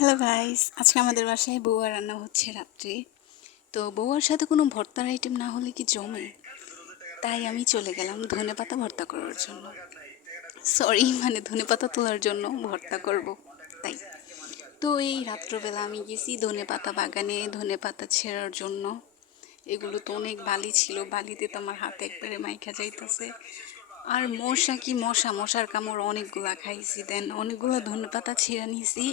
Hello guys, আজকে আমাদের বাসায় বউয়া রান্না হচ্ছে রাত্রে। তো বউয়ার সাথে কোনো ভর্তার আইটেম না হলে কি জমে? তাই আমি চলে গেলাম ধনেপাতা ভর্তা করার জন্য। সরি, মানে ধনেপাতা তোলার জন্য ভর্তা করব তাই। তো এই রাত্রবেলা আমি গেছি ধনেপাতা বাগানে ধনেপাতা ছেঁড়ার জন্য। এগুলো তো অনেক বালি ছিল, বালিতে তো আমার হাতে একবারে মাইখা যাইতেছে। আর মশা কি মশা, মশার কামড় অনেকগুলা খাইছি। দেন অনেকগুলো ধনেপাতা ছিঁড়ে নিছি।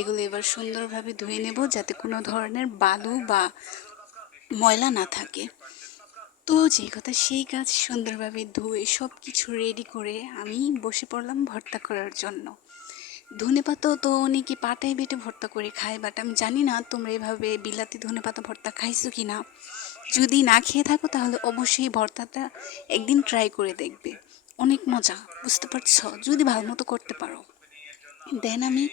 এগুলো এবার সুন্দরভাবে ধুয়ে নেব যাতে কোনো ধরনের বালু বা ময়লা না থাকে। তো যে কথা সেই কাজ, সুন্দরভাবে ধুয়ে সব কিছু রেডি করে আমি বসে পড়লাম ভর্তা করার জন্য। ধনেপাতাও তো অনেকে পাটায় বেটে ভর্তা করে খায়, বাট আমি জানি না তোমরা এভাবে বিলাতি ধনেপাতা ভর্তা খাইছো কি না। যদি না খেয়ে থাকো তাহলে অবশ্যই ভর্তাটা একদিন ট্রাই করে দেখবে, অনেক মজা, বুঝতে পারছো, যদি ভালো মতো করতে পারো। দেন আমি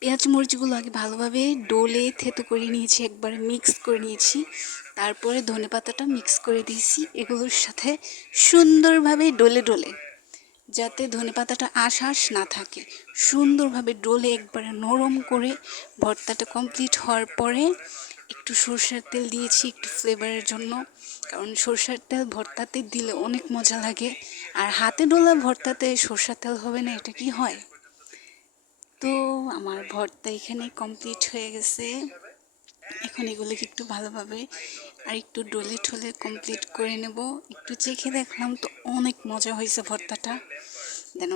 পেঁয়াজ মরিচগুলো আগে ভালোভাবে ডোলে থেতো করে নিয়েছি, একবারে মিক্স করে নিয়েছি। তারপরে ধনেপাতাটা মিক্স করে দিয়েছি এগুলোর সাথে সুন্দরভাবে ডলে ডলে, যাতে ধনেপাতাটা আঁশ না থাকে। সুন্দরভাবে ডলে একবারে নরম করে ভর্তাটা কমপ্লিট হওয়ার পরে একটু সরষের তেল দিয়েছি একটু ফ্লেভারের জন্য, কারণ সরষের তেল ভর্তাতে দিলে অনেক মজা লাগে। আর হাতে ডোলা ভর্তাতে সরষের তেল হবে না, এটা কি হয়? তো আমার ভর্তা এখানে কমপ্লিট হয়ে গেছে। এখন এগুলোকে একটু ভালোভাবে আর একটু ডলে ঠলে কমপ্লিট করে নেব। একটু চেখে দেখলাম তো অনেক মজা হয়েছে ভর্তাটা। দেন